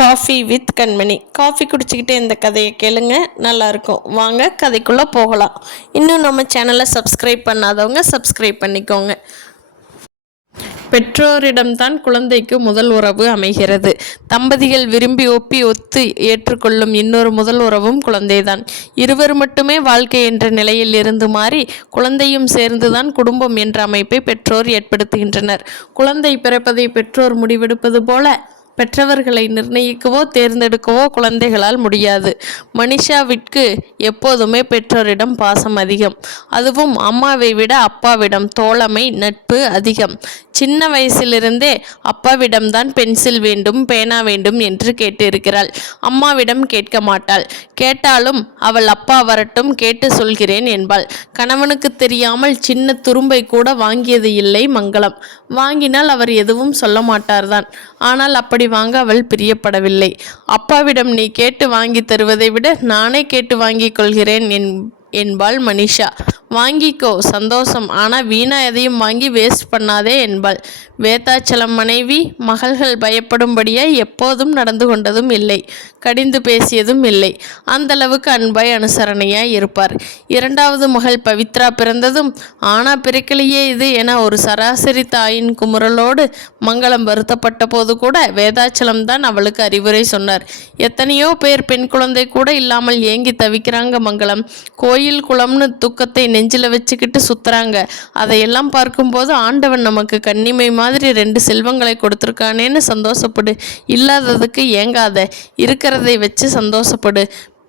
Coffee with Kanmani. Coffee குடிச்சிக்கிட்டே இந்த கதையை கேளுங்க, நல்லாயிருக்கும். வாங்க கதைக்குள்ளே போகலாம். இன்னும் நம்ம சேனலை சப்ஸ்கிரைப் பண்ணாதவங்க சப்ஸ்கிரைப் பண்ணிக்கோங்க. பெற்றோரிடம்தான் குழந்தைக்கு முதல் உறவு அமைகிறது. தம்பதிகள் விரும்பி ஒத்து ஏற்றுக்கொள்ளும் இன்னொரு முதல் உறவும் குழந்தைதான். இருவர் மட்டுமே வாழ்க்கை என்ற நிலையில் இருந்து மாறி குழந்தையும் சேர்ந்துதான் குடும்பம் என்ற அமைப்பை பெற்றோர் ஏற்படுத்துகின்றனர். குழந்தை பிறப்பதை பெற்றோர் முடிவெடுப்பது போல பெற்றவர்களை நிர்ணயிக்கவோ தேர்ந்தெடுக்கவோ குழந்தைகளால் முடியாது. மனிஷாவிற்கு எப்போதுமே பெற்றோரிடம் பாசம் அதிகம். அதுவும் அம்மாவை விட அப்பாவிடம் தோழமை, நட்பு அதிகம். சின்ன வயசிலிருந்தே அப்பாவிடம்தான் பென்சில் வேண்டும், பேனா வேண்டும் என்று கேட்டிருக்கிறாள். அம்மாவிடம் கேட்க மாட்டாள். கேட்டாலும் அவள் அப்பா வரட்டும் கேட்டு சொல்கிறேன் என்பாள். கணவனுக்கு தெரியாமல் சின்ன துரும்பை கூட வாங்கியது இல்லை மங்களம். வாங்கினால் அவர் எதுவும் சொல்ல மாட்டார்தான். ஆனால் அப்படி வாங்க அவள் பிரியப்படவில்லை. அப்பாவிடம் நீ கேட்டு வாங்கி தருவதை விட நானே கேட்டு வாங்கிக் கொள்கிறேன் என்பாள் மனிஷா. வாங்கிக்கோ, சந்தோஷம். ஆனால் வீணா எதையும் வாங்கி வேஸ்ட் பண்ணாதே என்பாள். வேதாச்சலம் மனைவி மகள்கள் பயப்படும்படியாய் எப்போதும் நடந்து கொண்டதும் இல்லை, கடிந்து பேசியதும் இல்லை. அந்தளவுக்கு அன்பாய் அனுசரணையாய் இருப்பார். இரண்டாவது மகள் பவித்ரா பிறந்ததும் ஆனா பிறக்கலையே இது என ஒரு சராசரி தாயின் குமுறலோடு மங்களம் வருத்தப்பட்ட போது கூட வேதாச்சலம் தான் அவளுக்கு அறிவுரை சொன்னார். எத்தனையோ பேர் பெண் குழந்தை கூட இல்லாமல் ஏங்கி தவிக்கிறாங்க மங்களம். கோயில் குளம்னு துக்கத்தை நெஞ்சில் வச்சுக்கிட்டு சுத்துறாங்க. அதையெல்லாம் பார்க்கும்போது ஆண்டவன் நமக்கு கன்னிமை மாதிரி 2 செல்வங்களை கொடுத்துருக்கானேன்னு சந்தோஷப்படு. இல்லாததுக்கு ஏங்காத, இருக்கிறதை வச்சு சந்தோஷப்படு.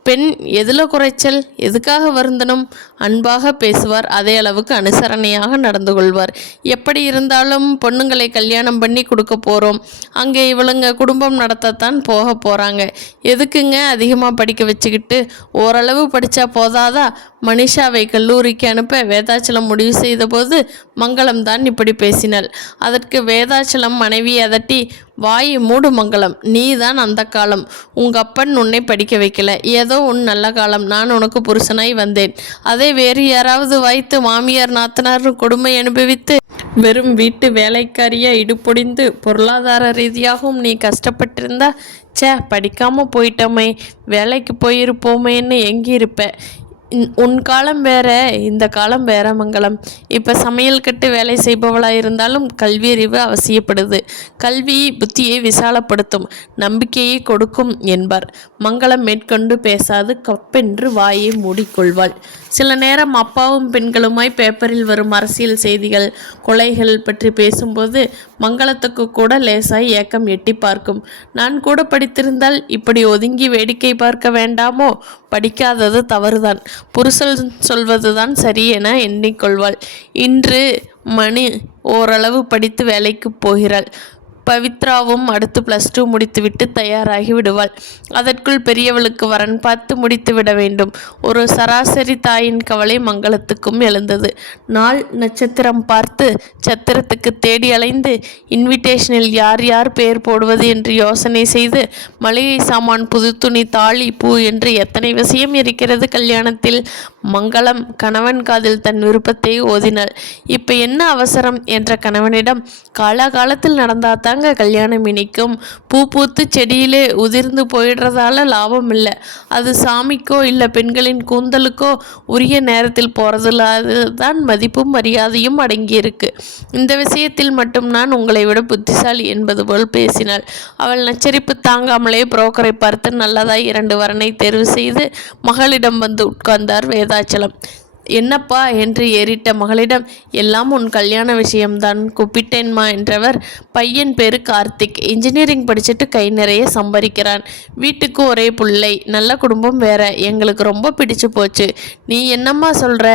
பெண் எதில் குறைச்சல், எதுக்காக வருந்தனும்? அன்பாக பேசுவார், அதே அளவுக்கு அனுசரணையாக நடந்து கொள்வார். எப்படி இருந்தாலும் பொண்ணுங்களை கல்யாணம் பண்ணி கொடுக்க போகிறோம், அங்கே இவளுங்க குடும்பம் நடத்தத்தான் போக போகிறாங்க. எதுக்குங்க அதிகமாக படிக்க வச்சுக்கிட்டு? ஓரளவு படித்தா போதாதா? மனிஷாவை கல்லூரிக்கு அனுப்ப வேதாச்சலம் முடிவு செய்த போது மங்களம் தான் இப்படி பேசினாள். அதற்கு வேதாச்சலம் மனைவியை அதட்டி, வாயை மூடு மங்களம், நீ தான் அந்த காலம். உங்கள் அப்பன் உன்னை படிக்க வைக்கல, ஏதோ உன் நல்ல காலம். நான் உனக்கு புருஷனாய் வந்தேன். அதை வேறு யாராவது வைத்து மாமியார் நாத்தனார் கொடுமை அனுபவித்து வெறும் வீட்டு வேலைக்காரியா இடுபொடிந்து பொருளாதார ரீதியாகவும் நீ கஷ்டப்பட்டிருந்தா, படிக்காமல் போயிட்டோமே, வேலைக்கு போயிருப்போமேன்னு எங்கே இருப்ப? உன் காலம் வேற, இந்த காலம் வேற மங்களம். இப்போ சமையல் கட்டு வேலை செய்பவளாக இருந்தாலும் கல்வி அறிவு அவசியப்படுது. கல்வி புத்தியை விசாலப்படுத்தும், நம்பிக்கையை கொடுக்கும் என்பார். மங்களம் மேற்கொண்டு பேசாது கப்பென்று வாயை மூடிக்கொள்வாள். சில நேரம் அப்பாவும் பெண்களுமாய் பேப்பரில் வரும் அரசியல் செய்திகள், கொலைகள் பற்றி பேசும்போது மங்களத்துக்கு கூட லேசாய் ஏக்கம் எட்டி பார்க்கும். நான் கூட படித்திருந்தால் இப்படி ஒதுங்கி வேடிக்கை பார்க்க வேண்டாமோ? படிக்காதது தவறுதான், புருஷன் சொல்வதுதான் சரி என எண்ணிக்கொள்வாள். இன்று மணி ஓரளவு படித்து வேலைக்கு போகிறாள். பவித்ராவும் அடுத்து +2 முடித்துவிட்டு தயாராகி விடுவாள். அதற்குள் பெரியவளுக்கு வரன் பார்த்து முடித்து விட வேண்டும். ஒரு சராசரி தாயின் கவலை மங்களத்துக்கும் எழுந்தது. நாள் நட்சத்திரம் பார்த்து சத்திரத்துக்கு தேடி அலைந்து இன்விடேஷனில் யார் யார் பெயர் போடுவது என்று யோசனை செய்து மளிகை சாமான், புது துணி, தாலி, பூ என்று எத்தனை விஷயம் இருக்கிறது கல்யாணத்தில். மங்களம் கணவன் காதில் தன் விருப்பத்தை ஓதினாள். இப்ப என்ன அவசரம் என்ற கணவனிடம், காலகாலத்தில் நடந்தாதான் கல்யாணம் இனிக்கும். பூ பூத்து செடியிலே உதிர்ந்து போயிடுறதால லாபம் இல்லை. அது சாமிக்கோ இல்லை பெண்களின் கூந்தலுக்கோ உரிய நேரத்தில் போறதுல தான் மதிப்பும் மரியாதையும் அடங்கியிருக்கு. இந்த விஷயத்தில் மட்டும் நான் உங்களை விட புத்திசாலி என்பது போல் பேசினாள். அவள் நச்சரிப்பு தாங்காமலே புரோக்கரை பார்த்து நல்லதாய் 2 வரனை தேர்வு செய்து மகளிடம் வந்து உட்கார்ந்தார் வேதாச்சலம். என்னப்பா என்று ஏறிட்ட மகளிடம், எல்லாம் உன் கல்யாண விஷயம்தான், கூப்பிட்டேன்மா என்றவர். பையன் பேரு கார்த்திக், இன்ஜினியரிங் படிச்சுட்டு கை நிறைய சம்பாதிக்கிறான். வீட்டுக்கு ஒரே பிள்ளை, நல்ல குடும்பம் வேற. எங்களுக்கு ரொம்ப பிடிச்சு போச்சு. நீ என்னம்மா சொல்ற?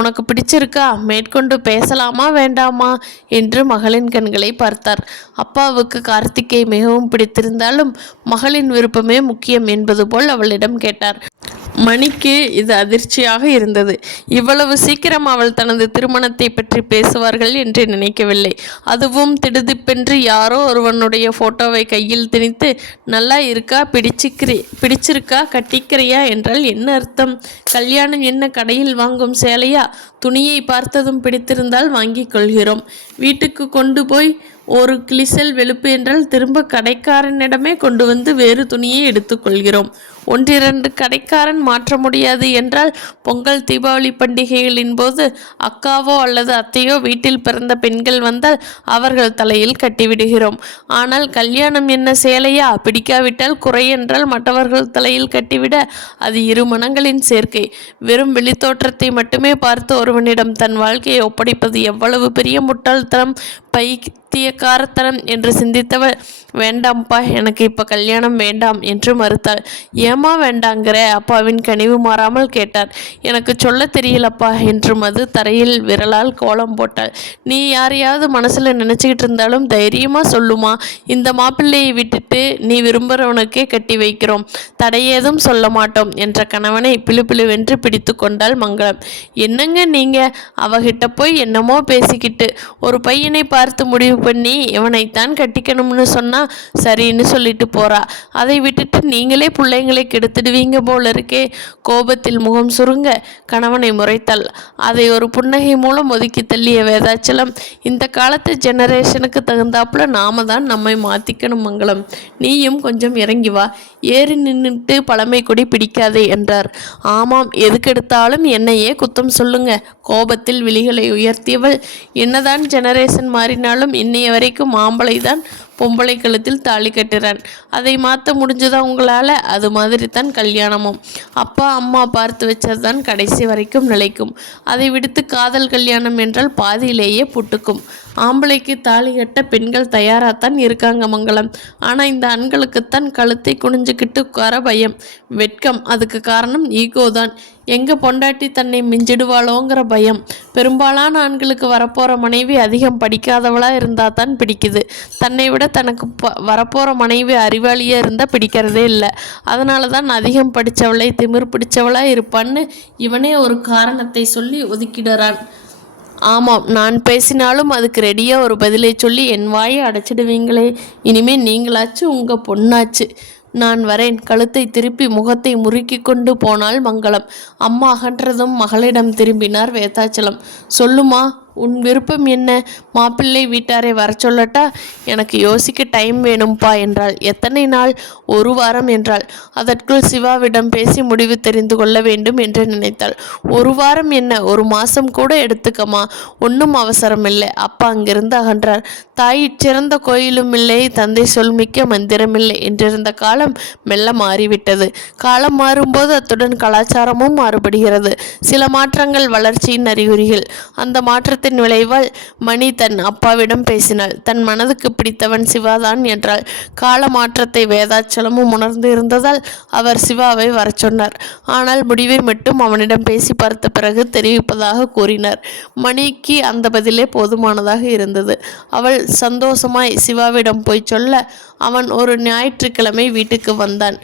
உனக்கு பிடிச்சிருக்கா? மேற்கொண்டு பேசலாமா வேண்டாமா என்று மகளின் கண்களை பார்த்தார். அப்பாவுக்கு கார்த்திக்கை மிகவும் பிடித்திருந்தாலும் மகளின் விருப்பமே முக்கியம் என்பது போல் அவளிடம் கேட்டார். மணிக்கு இது அதிர்ச்சியாக இருந்தது. இவ்வளவு சீக்கிரம் அவள் தனது திருமணத்தை பற்றி பேசுவார்கள் என்று நினைக்கவில்லை. அதுவும் திடுதிப்பென்று யாரோ ஒருவனுடைய போட்டோவை கையில் திணித்து, நல்லா இருக்கா, பிடிச்சிருக்கா, கட்டிக்கிறியா என்றால் என்ன அர்த்தம்? கல்யாணம் என்ன கடையில் வாங்கும் சேலையா? துணியை பார்த்ததும் பிடித்திருந்தால் வாங்கி கொள்கிறோம், வீட்டுக்கு கொண்டு போய் ஒரு கிளிசல் வெளுப்பு என்றால் திரும்ப கடைக்காரனிடமே கொண்டு வந்து வேறு துணியை எடுத்துக்கொள்கிறோம். ஒன்றிரண்டு கடைக்காரன் மாற்ற முடியாது என்றால் பொங்கல் தீபாவளி பண்டிகைகளின் போது அக்காவோ அல்லது அத்தையோ வீட்டில் பிறந்த பெண்கள் வந்தால் அவர்கள் தலையில் கட்டிவிடுகிறோம். ஆனால் கல்யாணம் என்ன சேலையா? பிடிக்காவிட்டால் குறை என்றால் மற்றவர்கள் தலையில் கட்டிவிட அது இரு மனங்களின் சேர்க்கை. வெறும் வெளித்தோற்றத்தை மட்டுமே பார்த்து ஒருவனிடம் தன் வாழ்க்கையை ஒப்படைப்பது எவ்வளவு பெரிய முட்டாள்தனம், பைத்தியக்காரத்தனம் என்று சிந்தித்தவள், வேண்டாம்ப்பா, எனக்கு இப்போ கல்யாணம் வேண்டாம் என்று மறுத்தாள். ஏமா வேண்டாங்கிற? அப்பாவின் கனிவு மாறாமல் கேட்டார். எனக்கு சொல்ல தெரியலப்பா என்று மது தரையில் விரலால் கோலம் போட்டாள். நீ யாரையாவது மனசுல நினைச்சுக்கிட்டு இருந்தாலும் தைரியமா சொல்லுமா, இந்த மாப்பிள்ளையை விட்டுட்டு நீ விரும்புகிறவனுக்கே கட்டி வைக்கிறோம், தடையேதும் சொல்ல மாட்டோம் என்ற கணவனை பிழுபிழுவென்று பிடித்து கொண்டாள் மங்களம். என்னங்க நீங்க, அவகிட்ட போய் என்னமோ பேசிக்கிட்டு ஒரு பையனை பார்த்து முடிவு பண்ணி இவனைத்தான் கட்டிக்கணும்னு சொன்னா சரின்னு சொல்லிட்டு போறா. அதை விட்டுட்டு நீங்களே பிள்ளைங்களை கெடுத்துடுவீங்க போல இருக்கே. கோபத்தில் முகம் சுருங்க கணவனை முறைத்தாள். அதை ஒரு புன்னகை மூலம் ஒதுக்கி தள்ளிய வேதாச்சலம், இந்த காலத்து ஜெனரேஷனுக்கு தகுந்தாப்புல நாம தான் நம்மை மாத்திக்கணும் மங்களம். நீயும் கொஞ்சம் இறங்கி வா, ஏறி நின்றுட்டு பழமை கொடி பிடிக்காதே என்றார். ஆமாம், எதுக்கெடுத்தாலும் என்னையே குத்தம் சொல்லுங்க. கோபத்தில் விழிகளை உயர்த்தியவள், என்னதான் ஜெனரேஷன் மாறினாலும் இன்னைய வரைக்கும் மாம்பழை தான் பொம்பளை கழுத்தில் தாலி கட்டுறான். அதை மாற்ற முடிஞ்சதா உங்களால்? அது மாதிரி தான் கல்யாணமும். அப்பா அம்மா பார்த்து வச்சது தான் கடைசி வரைக்கும் நிலைக்கும். அதை விடுத்து காதல் கல்யாணம் என்றால் பாதியிலேயே புட்டுக்கும். ஆம்பளைக்கு தாலி கட்ட பெண்கள் தயாராகத்தான் இருக்காங்க மங்களம். ஆனால் இந்த ஆண்களுக்குத்தான் கழுத்தை குனிஞ்சுக்கிட்டு உட்கார பயம், வெட்கம். அதுக்கு காரணம் ஈகோ தான். எங்கே பொண்டாட்டி தன்னை மிஞ்சிடுவாளோங்கிற பயம். பெரும்பாலான ஆண்களுக்கு வரப்போகிற மனைவி அதிகம் படிக்காதவளாக இருந்தால் தான் பிடிக்குது. தன்னை விட தனக்கு வரப்போகிற மனைவி அறிவாளியாக இருந்தால் பிடிக்கிறதே இல்லை. அதனால தான் அதிகம் படித்தவளை திமிர் பிடிச்சவளாக இருப்பான்னு இவனே ஒரு காரணத்தை சொல்லி ஒதுக்கிடுறான். ஆமாம், நான் பேசினாலும் அதுக்கு ரெடியாக ஒரு பதிலை சொல்லி என் வாயை அடைச்சிடுவீங்களே. இனிமேல் நீங்களாச்சு உங்கள் பொண்ணாச்சு. நான் வரேன். கழுத்தை திருப்பி முகத்தை முறுக்கி கொண்டு போனாள் மங்களம். அம்மா அகன்றதும் மகளிடம் திரும்பினார் வேதாச்சலம். சொல்லுமா, உன் விருப்பம் என்ன? மாப்பிள்ளை வீட்டாரை வர சொல்லட்டா? எனக்கு யோசிக்க டைம் வேணும்பா என்றாள். எத்தனை நாள்? ஒரு வாரம் என்றாள். அதற்குள் சிவாவிடம் பேசி முடிவு தெரிந்து கொள்ள வேண்டும் என்று நினைத்தாள். ஒரு வாரம் என்ன, ஒரு மாதம் கூட எடுத்துக்கமா, ஒன்றும் அவசரம் இல்லை. அப்பா அங்கிருந்து அகன்றார். தாய் சிறந்த கோயிலும் இல்லை, தந்தை சொல்மிக்க மந்திரமில்லை என்றிருந்த காலம் மெல்ல மாறிவிட்டது. காலம் மாறும்போது அத்துடன் கலாச்சாரமும் மாறுபடுகிறது. சில மாற்றங்கள் வளர்ச்சியின் அறிகுறிகள். அந்த மாற்றத்தின் விளைவால் மணி தன் அப்பாவிடம் பேசினாள். தன் மனதுக்கு பிடித்தவன் சிவாதான் என்றாள். கால மாற்றத்தை வேதாச்சலமும் உணர்ந்து இருந்ததால் அவர் சிவாவை வர சொன்னார். ஆனால் முடிவை மட்டும் அவனிடம் பேசி பார்த்த பிறகு தெரிவிப்பதாக கூறினார். மணிக்கு அந்த பதிலே போதுமானதாக இருந்தது. அவள் சந்தோஷமாய் சிவாவிடம் போய் சொல்ல அவன் ஒரு ஞாயிற்றுக்கிழமை வீட்டுக்கு வந்தான்.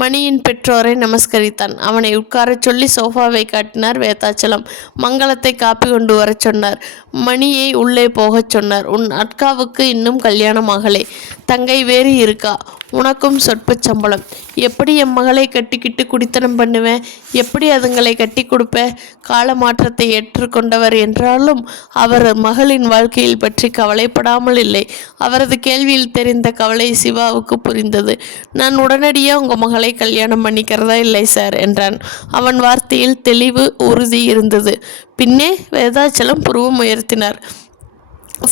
மணியின் பெற்றோரை நமஸ்கரித்தான். அவனை உட்காரச் சொல்லி சோஃபாவை காட்டினார் வேதாச்சலம். மங்களத்தை காப்பி கொண்டு வரச் சொன்னார். மணியை உள்ளே போகச் சொன்னார். உன் அட்காவுக்கு இன்னும் கல்யாணம் ஆகலை. தங்கை வேறு இருக்கா. உனக்கும் சொற்ப சம்பளம். எப்படி என் மகளை கட்டிக்கிட்டு குடித்தனம் பண்ணுவேன்? எப்படி அதுங்களை கட்டி கொடுப்பேன்? கால மாற்றத்தை ஏற்றுக்கொண்டவர் என்றாலும் அவர் மகளின் வாழ்க்கையில் பற்றி கவலைப்படாமல் இல்லை. அவரது கேள்வியில் தெரிந்த கவலை சிவாவுக்கு புரிந்தது. நான் உடனடியாக உங்கள் மகளை கல்யாணம் பண்ணிக்கிறதா இல்லை சார் என்றான். அவன் வார்த்தையில் தெளிவு, உறுதி இருந்தது. பின்னே வேதாச்சலம் புருவம் உயர்த்தினார்.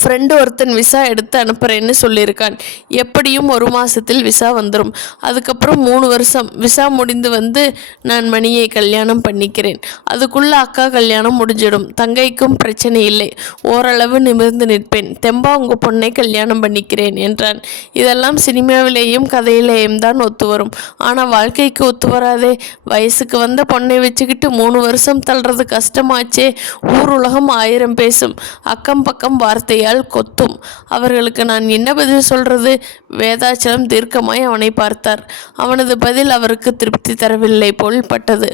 ஃப்ரெண்டு ஒருத்தன் விசா எடுத்து அனுப்புகிறேன்னு சொல்லியிருக்கான். எப்படியும் ஒரு மாதத்தில் விசா வந்துடும். அதுக்கப்புறம் 3 வருஷம் விசா முடிந்து வந்து நான் மணியை கல்யாணம் பண்ணிக்கிறேன். அதுக்குள்ளே அக்கா கல்யாணம் முடிஞ்சிடும். தங்கைக்கும் பிரச்சனை இல்லை. ஓரளவு நிமிர்ந்து நிற்பேன். தெம்பா உங்கள் பொண்ணை கல்யாணம் பண்ணிக்கிறேன் என்றான். இதெல்லாம் சினிமாவிலேயும் கதையிலேயும் தான் ஒத்து வரும். ஆனால் வாழ்க்கைக்கு ஒத்து வராதே. வயசுக்கு வந்த பொண்ணை வச்சுக்கிட்டு 3 வருஷம் தள்ளுறது கஷ்டமாச்சே. ஊர் உலகம் 1000 பேசும். அக்கம் பக்கம் வார்த்தை கொத்தும். அவர்களுக்கு நான் என்ன பதில் சொல்றது? வேதாச்சலம் தீர்க்கமாய் அவனை பார்த்தார். அவனது பதில் அவருக்கு திருப்தி தரவில்லை போல் பட்டது.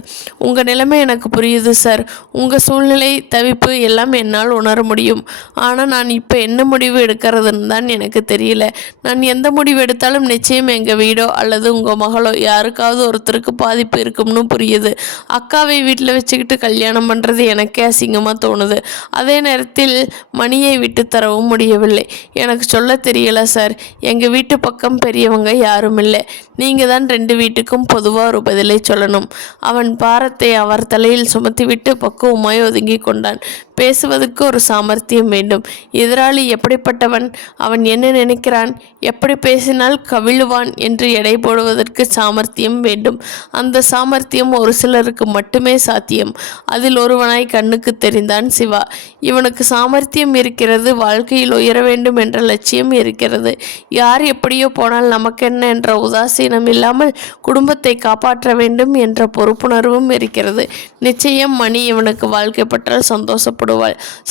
உங்க நிலைமை எனக்கு புரியுது சார். உங்க சூழ்நிலை, தவிப்பு எல்லாம் என்னால் உணர முடியும். ஆனால் நான் இப்போ என்ன முடிவு எடுக்கிறதுன்னு தான் எனக்கு தெரியல. நான் எந்த முடிவு எடுத்தாலும் நிச்சயம் எங்கள் வீடோ அல்லது உங்கள் மகளோ யாருக்காவது ஒருத்தருக்கு பாதிப்பு இருக்கும்னு புரியுது. அக்காவை வீட்டில் வச்சுக்கிட்டு கல்யாணம் பண்ணுறது எனக்கே அசிங்கமாக தோணுது. அதே நேரத்தில் மணியை விட்டு தரவும் முடியவில்லை. எனக்கு சொல்ல தெரியல சார். எங்கள் வீட்டு பக்கம் பெரியவங்க யாரும் இல்லை. நீங்கள் தான் 2 வீட்டுக்கும் பொதுவாக ஒரு பதிலை சொல்லணும். அவன் பாரத்தை அவர் தலையில் சுமத்திவிட்டு பக்குவமாய் ஒதுங்கி கொண்டான். பேசுவதற்கு ஒரு சாமர்த்தியம் வேண்டும். எதிராளி எப்படிப்பட்டவன், அவன் என்ன நினைக்கிறான், எப்படி பேசினால் கவிழுவான் என்று எடை போடுவதற்கு சாமர்த்தியம் வேண்டும். அந்த சாமர்த்தியம் ஒரு சிலருக்கு மட்டுமே சாத்தியம். அதில் ஒருவனாய் கண்ணுக்கு தெரிந்தான் சிவா. இவனுக்கு சாமர்த்தியம் இருக்கிறது, வாழ்க்கையில் உயர வேண்டும் என்ற லட்சியம் இருக்கிறது. யார் எப்படியோ போனால் நமக்கென்ன என்ற உதாசீனம் இல்லாமல் குடும்பத்தை காப்பாற்ற வேண்டும் என்ற பொறுப்புணர்வும் இருக்கிறது. நிச்சயம் மணி இவனுக்கு வாழ்க்கைப்பட்டால் சந்தோஷப்படுவாள்.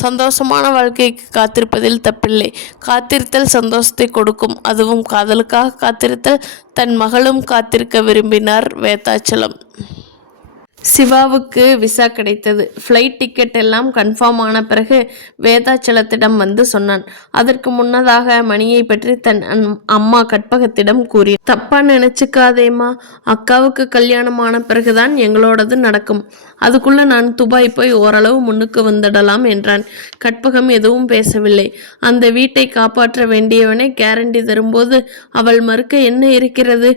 சந்தோஷமான வாழ்க்கைக்கு காத்திருப்பதில் தப்பில்லை. காத்திருத்தல் சந்தோஷத்தை கொடுக்கும். அதுவும் காதலுக்காக காத்திருத்தல். தன் மகளும் காத்திருக்க விரும்பினார் வேதாச்சலம். சிவாவுக்கு விசா கிடைத்தது. ஃப்ளைட் டிக்கெட் எல்லாம் கன்ஃபார்ம் ஆன பிறகு வேதாச்சலத்திடம் வந்து சொன்னான். அதற்கு முன்னதாக மணியை பற்றி தன் அம்மா கற்பகத்திடம் கூறி, தப்பா நினைச்சுக்காதேம்மா, அக்காவுக்கு கல்யாணமான பிறகுதான் எங்களோடது நடக்கும். அதுக்குள்ள நான் துபாய் போய் ஓரளவு முன்னுக்கு வந்துடலாம் என்றான். கற்பகம் எதுவும் பேசவில்லை. அந்த வீட்டை காப்பாற்ற வேண்டியவனை கேரண்டி தரும்போது அவள் மறுக்க என்ன இருக்கிறது?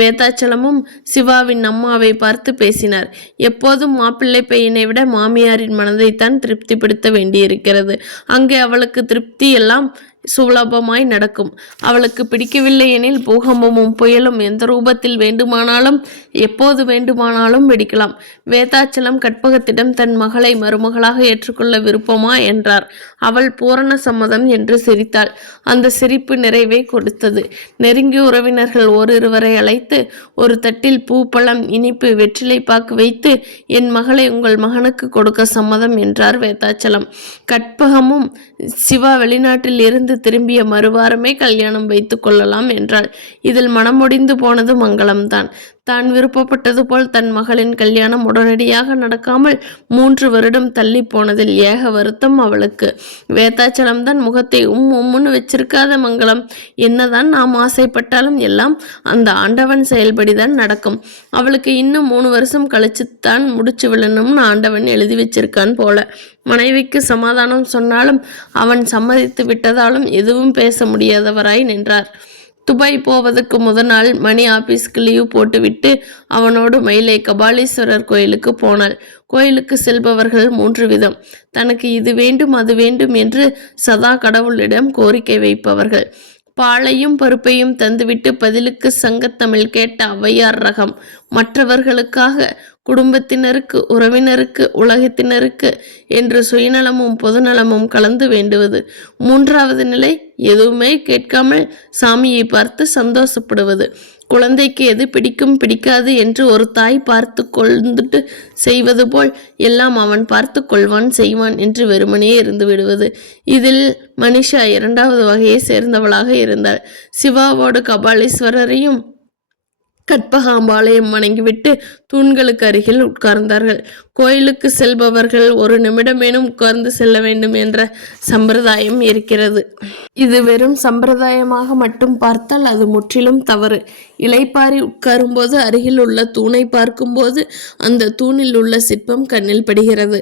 வேதாச்சலமும் சிவாவின் அம்மாவை பார்த்து பேசினார். எப்போதும் மாப்பிள்ளை பையனை விட மாமியாரின் மனதைத்தான் திருப்திப்படுத்த வேண்டியிருக்கிறது. அங்கே அவளுக்கு திருப்தி எல்லாம் சுலபமாய் நடக்கும். அவளுக்கு பிடிக்கவில்லை எனில் பூகம்பமும் புயலும் எந்த ரூபத்தில் வேண்டுமானாலும் எப்போது வேண்டுமானாலும் வெடிக்கலாம். வேதாச்சலம் கற்பகத்திடம் தன் மகளை மருமகளாக ஏற்றுக்கொள்ள விருப்பமா என்றார். அவள் பூரண சம்மதம் என்று சிரித்தாள். அந்த சிரிப்பு நிறைவை கொடுத்தது. நெருங்கிய உறவினர்கள் ஓரிருவரை அழைத்து ஒரு தட்டில் பூ, பழம், இனிப்பு, வெற்றிலை பாக்கு வைத்து என் மகளை உங்கள் மகனுக்கு கொடுக்க சம்மதம் என்றார் வேதாச்சலம். கற்பகமும் சிவா வெளிநாட்டில் இருந்து திரும்பிய மறுவாரமே கல்யாணம் வைத்து கொள்ளலாம் என்றாள். இதில் மனமுடிந்து போனது மங்களம்தான். தான் விருப்பப்பட்டது போல் தன் மகளின் கல்யாணம் உடனடியாக நடக்காமல் 3 வருடம் தள்ளி போனதில் ஏக வருத்தம் அவளுக்கு. வேதாச்சலம்தான் முகத்தை உம்முன்னு வச்சிருக்காத மங்களம். என்னதான் நாம் ஆசைப்பட்டாலும் எல்லாம் அந்த ஆண்டவன் செயல்படிதான் நடக்கும். அவளுக்கு இன்னும் 3 வருஷம் கழிச்சுத்தான் முடிச்சு விடணும்னு ஆண்டவன் எழுதி வச்சிருக்கான் போல. மனைவிக்கு சமாதானம் சொன்னாலும் அவன் சம்மதித்து விட்டதாலும் எதுவும் பேச முடியாதவராய் நின்றார். துபாய் போவதற்கு முதல் நாள் மணி ஆபீஸ்க்கு லீவ் போட்டுவிட்டு அவனோடு மயிலை கபாலீஸ்வரர் கோயிலுக்கு போனாள். கோயிலுக்கு செல்பவர்கள் 3 விதம். தனக்கு இது வேண்டும் அது வேண்டும் என்று சதா கடவுளிடம் கோரிக்கை வைப்பவர்கள். பாலையும் பருப்பையும் தந்துவிட்டு பதிலுக்கு சங்கத்தமிழ் கேட்ட ஔவையார் ரகம். மற்றவர்களுக்காக, குடும்பத்தினருக்கு, உறவினருக்கு, உலகத்தினருக்கு என்று சுயநலமும் பொதுநலமும் கலந்து வேண்டுவது. 3வது நிலை, எதுவுமே கேட்காமல் சாமியை பார்த்து சந்தோஷப்படுவது. குழந்தைக்கு எது பிடிக்கும் பிடிக்காது என்று ஒரு தாய் பார்த்து கொண்டுட்டு செய்வது போல் எல்லாம் அவன் பார்த்து கொள்வான் செய்வான் என்று வெறுமனே இருந்து விடுவது. இதில் மனிஷா 2வது வகையை சேர்ந்தவளாக இருந்தாள். சிவாவோடு கபாலீஸ்வரரையும் கற்பகாம்பாளையம் வணங்கிவிட்டு தூண்களுக்கு அருகில் உட்கார்ந்தார்கள். கோயிலுக்கு செல்பவர்கள் ஒரு நிமிடமேனும் உட்கார்ந்து செல்ல வேண்டும் என்ற சம்பிரதாயம் இருக்கிறது. இது வெறும் சம்பிரதாயமாக மட்டும் பார்த்தால் அது முற்றிலும் தவறு. இலைப்பாரி உட்காரும்போது அருகில் உள்ள தூணை பார்க்கும்போது அந்த தூணில் உள்ள சிற்பம் கண்ணில் படுகிறது.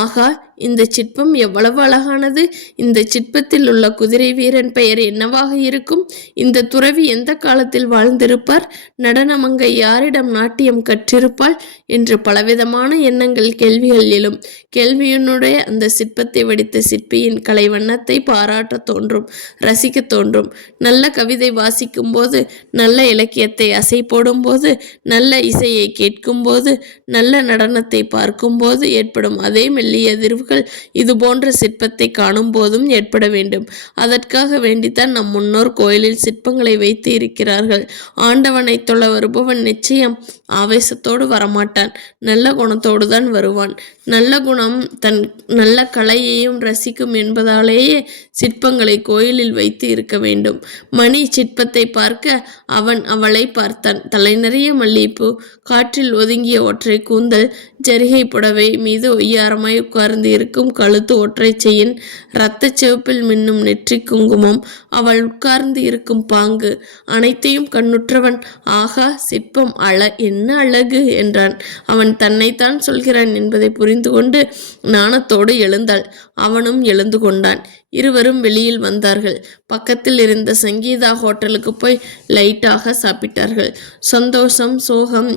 ஆகா, இந்த சிற்பம் எவ்வளவு அழகானது! இந்த சிற்பத்தில் உள்ள குதிரை வீரன் பெயர் என்னவாக இருக்கும்? இந்த துறவி எந்த காலத்தில் வாழ்ந்திருப்பார்? நடனமங்கை யாரிடம் நாட்டியம் கற்றிருப்பாள்? என்று பலவிதமான எண்ணங்கள், கேள்விகள் எழும். கேள்வியினுடைய அந்த சிற்பத்தை வடித்த சிற்பியின் கலை வண்ணத்தை பாராட்ட தோன்றும், ரசிக்க தோன்றும். நல்ல கவிதை வாசிக்கும் போது, நல்ல இலக்கியத்தை அசை போடும் போது, நல்ல இசையை கேட்கும் போது, நல்ல நடனத்தை பார்க்கும் போது ஏற்படும் அதே மெல்லிய அதிர்வுகள் இது போன்ற சிற்பத்தை காணும் போதும் ஏற்பட வேண்டும். அதற்காக வேண்டித்தான் நம் முன்னோர் கோயிலில் சிற்பங்களை வைத்து இருக்கிறார்கள். ஆண்டவனை தொழ வருபவன் நிச்சயம் ஆவேசத்தோடு வரமாட்டான், நல்ல குணத்தோடு தான் வருவான். நல்ல குணம் தன் நல்ல கலையையும் ரசிக்கும் என்பதாலேயே சிற்பங்களை கோயிலில் வைத்து இருக்க வேண்டும். மணி சிற்பத்தை பார்க்க அவன் அவளை பார்த்தான். தலை நிறைய மல்லிகைப்பூ, காற்றில் ஒதுங்கிய ஒற்றை கூந்தல், ஜரிகை புடவை மீது ஒய்யாரமாய் உட்கார்ந்து இருக்கும் கழுத்து ஒற்றை செயின், இரத்த சிவப்பில் மின்னும் நெற்றி குங்குமம், அவள் உட்கார்ந்து இருக்கும் பாங்கு, அனைத்தையும் கண்ணுற்றவன் ஆகா, சிற்பம் என்ன அழகு என்றான். அவன் தன்னைத்தான் சொல்கிறான் என்பதை புரிந்து கொண்டு நாணத்தோடு எழுந்தாள். அவனும் எழுந்து கொண்டான். இருவரும் வெளியில் வந்தார்கள். பக்கத்தில் இருந்த சங்கீதா ஹோட்டலுக்கு போய் லைட்டாக சாப்பிட்டார்கள். சந்தோஷம், சோகம்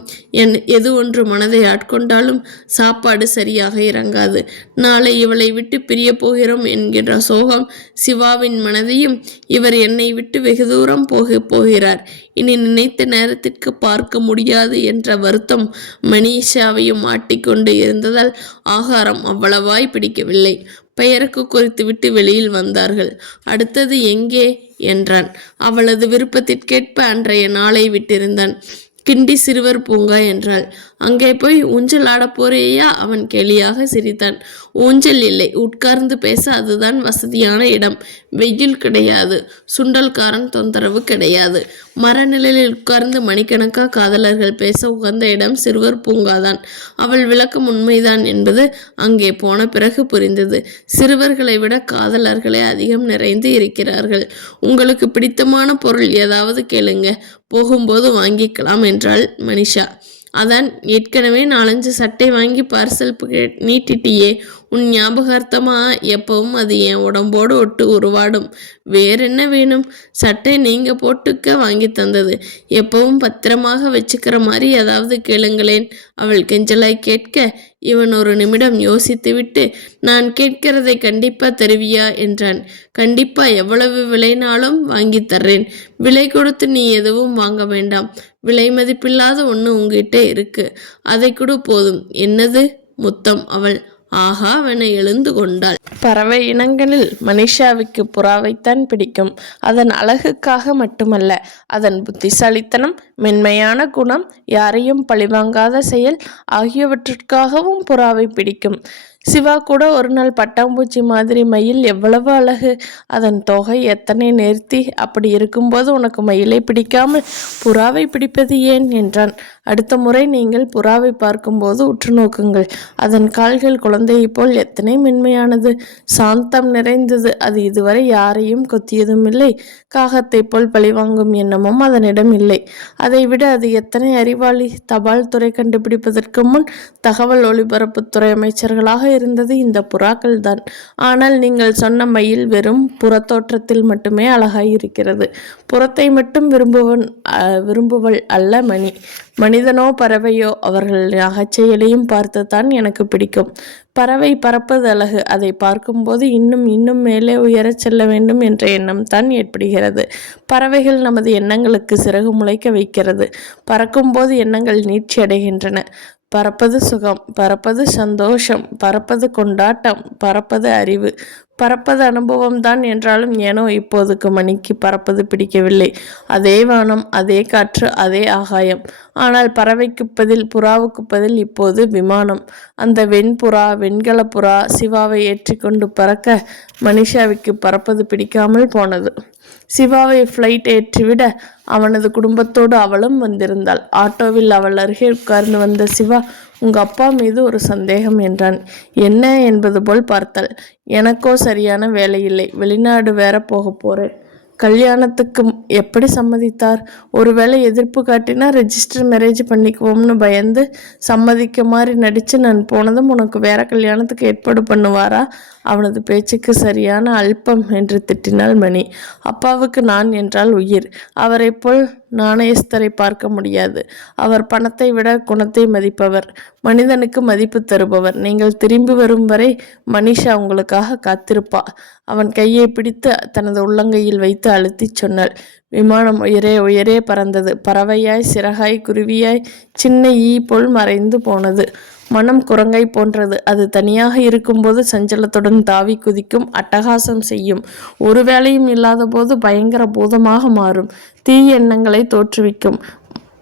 எது ஒன்று மனதை ஆட்கொண்டாலும் சாப்பாடு சரியாக இறங்காது. நாளை இவளை விட்டு பிரிய போகிறோம் என்கின்ற சோகம் சிவாவின் மனதையும், இவர் என்னை விட்டு வெகு தூரம் போகிறார், இனி நினைத்த நேரத்திற்கு பார்க்க முடியாது என்ற வருத்தம் மனிஷாவையும் ஆட்டிக்கொண்டு இருந்ததால் ஆகாரம் அவ்வளவாய் பிடிக்கவில்லை. பெயருக்கு குறித்துவிட்டு வெளியில் வந்தார்கள். அடுத்தது எங்கே என்றான். அவளது விருப்பத்திற்கேற்ப அன்றைய நாளை விட்டிருந்தான். கிண்டி சிறுவர் பூங்கா என்றாள். அங்கே போய் ஊஞ்சல் ஆடப் போறேயா? அவன் கேலியாக சிரித்தான். ஊஞ்சல் இல்லை, உட்கார்ந்து பேச அதுதான் வசதியான இடம். வெயில் கிடையாது, சுண்டல்காரன் தொந்தரவு கிடையாது. மரநிலையில் உட்கார்ந்து மணிக்கணக்கா காதலர்கள் பேச உகந்த இடம் சிறுவர் பூங்காதான். அவள் விளக்கம் உண்மைதான் என்பது அங்கே போன பிறகு புரிந்தது. சிறுவர்களை விட காதலர்களே அதிகம் நிறைந்து இருக்கிறார்கள். உங்களுக்கு பிடித்தமான பொருள் ஏதாவது கேளுங்க, போகும்போது வாங்கிக்கலாம் என்றாள் மனிஷா. அதான் ஏற்கனவே 4-5 சட்டை வாங்கி பார்சல் நீட்டிட்டியே, உன் ஞாபகார்த்தமா எப்பவும் அது என் உடம்போடு ஒட்டு உருவாடும். வேறென்ன வேணும்? சட்டை நீங்க போட்டுக்க வாங்கி தந்தது, எப்பவும் பத்திரமாக வச்சுக்கிற மாதிரி ஏதாவது கேளுங்களேன் அவள் கெஞ்சலாய் கேட்க, இவன் ஒரு நிமிடம் யோசித்துவிட்டு, நான் கேட்கிறதை கண்டிப்பா தருவியா என்றான். கண்டிப்பா, எவ்வளவு விலைனாலும் வாங்கி தர்றேன். விலை கொடுத்து நீ எதுவும் வாங்க வேண்டாம். விலை மதிப்பில்லாத ஒன்று உங்ககிட்ட இருக்கு, அதை கூட போதும். என்னது? முத்தம். அவள் ஆகாவென எழுந்து கொண்டாள். பறவை இனங்களில் மனிஷாவுக்கு புறாவைத்தான் பிடிக்கும். அதன் அழகுக்காக மட்டுமல்ல, அதன் புத்திசாலித்தனம், மென்மையான குணம், யாரையும் பழிவாங்காத செயல் ஆகியவற்றிற்காகவும் புறாவை பிடிக்கும். சிவா கூட ஒரு நாள் பட்டாம்பூச்சி மாதிரி மயில் எவ்வளவு அழகு, அதன் தொகை எத்தனை நேர்த்தி, அப்படி இருக்கும்போது உனக்கு மயிலை பிடிக்காமல் புறாவை பிடிப்பது ஏன் என்றான். அடுத்த முறை நீங்கள் புறாவை பார்க்கும்போது உற்று நோக்குங்கள். அதன் கால்கள் குழந்தையைப் போல் எத்தனை மென்மையானது, சாந்தம் நிறைந்தது. அது இதுவரை யாரையும் கொத்தியதும் இல்லை. காகத்தை போல் பழிவாங்கும் எண்ணமும் அதனிடம் இல்லை. அதை விட அது எத்தனை அறிவாளி. தபால் துறை கண்டுபிடிப்பதற்கு முன் தகவல் ஒலிபரப்புத்துறை அமைச்சர்களாக இருந்தது இந்த புறாக்கள் தான். ஆனால் நீங்கள் சொன்ன மயில் வெறும் புறத்தோற்றத்தில் மட்டுமே அழகாய் இருக்கிறது. புறத்தை மட்டும் விரும்புவள் அல்ல மணி. மனிதனோ பறவையோ அவர்கள் அகச்செயலையும் பார்த்துத்தான் எனக்கு பிடிக்கும். பறவை பறப்பது அழகு. அதை பார்க்கும்போது இன்னும் இன்னும் மேலே உயரச் செல்ல வேண்டும் என்ற எண்ணம் தான் ஏற்படுகிறது. பறவைகள் நமது எண்ணங்களுக்கு சிறகு முளைக்க வைக்கிறது. பறக்கும்போது எண்ணங்கள் நீட்சி அடைகின்றன. பறப்பது சுகம், பறப்பது சந்தோஷம், பறப்பது கொண்டாட்டம், பறப்பது அறிவு, பறப்பது அனுபவம்தான். என்றாலும் ஏனோ இப்போதுக்கு மணிக்கு பறப்பது பிடிக்கவில்லை. அதே வானம், அதே காற்று, அதே ஆகாயம். ஆனால் பறவைக்கு பதில், புறாவுக்கு பதில் இப்போது விமானம். அந்த வெண்கல புறா சிவாவை ஏற்றி கொண்டு பறக்க மனிஷாவுக்கு பறப்பது பிடிக்காமல் போனது. சிவாவை ஃப்ளைட் ஏற்றிவிட அவனது குடும்பத்தோடு அவளும் வந்திருந்தாள். ஆட்டோவில் அவள் அருகே உட்கார்ந்து வந்த சிவா, உங்க அப்பா மீது ஒரு சந்தேகம் என்றான். என்ன என்பது போல் பார்த்தாள். எனக்கோ சரியான வேலை இல்லை, வெளிநாடு வேற போக போறேன். கல்யாணத்துக்கு எப்படி சம்மதித்தார்? ஒருவேளை எதிர்ப்பு காட்டினா ரெஜிஸ்டர் மேரேஜ் பண்ணிக்குவோம்னு பயந்து சம்மதிக்க மாதிரி நடித்து நான் போனதும் உனக்கு வேற கல்யாணத்துக்கு ஏற்பாடு பண்ணுவாரா? அவனது பேச்சுக்கு சரியான அல்பம் என்று திட்டினாள் மணி. அப்பாவுக்கு நான் என்றால் உயிர். அவரை போல் நாணயஸ்தரை பார்க்க முடியாது. அவர் பணத்தை விட குணத்தை மதிப்பவர், மனிதனுக்கு மதிப்பு தருபவர். நீங்கள் திரும்பி வரும் வரை மனிஷா உங்களுக்காக காத்திருப்பா. அவன் கையை பிடித்து தனது உள்ளங்கையில் வைத்து அழுத்தி சொன்னாள். விமானம் உயரே உயரே பறந்தது. பறவையாய், சிறகாய், குருவியாய், சின்ன ஈ போல் மறைந்து போனது. மனம் குரங்கை போன்றது. அது தனியாக இருக்கும்போது சஞ்சலத்துடன் தாவி குதிக்கும், அட்டகாசம் செய்யும். ஒரு வேளையும் இல்லாத போது பயங்கர பூதமாக மாறும். தீய எண்ணங்களை தோற்றுவிக்கும்.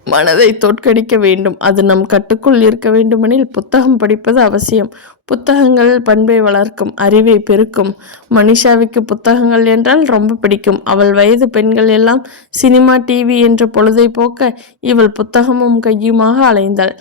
மனதை தோற்கடிக்க வேண்டும். அது நம் கட்டுக்குள் இருக்க வேண்டுமெனில் புத்தகம் படிப்பது அவசியம். புத்தகங்கள் பண்பை வளர்க்கும், அறிவை பெருக்கும். மனிஷாவுக்கு புத்தகங்கள் என்றால் ரொம்ப பிடிக்கும். அவள் வயது பெண்கள் எல்லாம் சினிமா, டிவி என்ற பொழுதை போக்க இவள் புத்தகமும் கையுமாக அலைந்தாள்.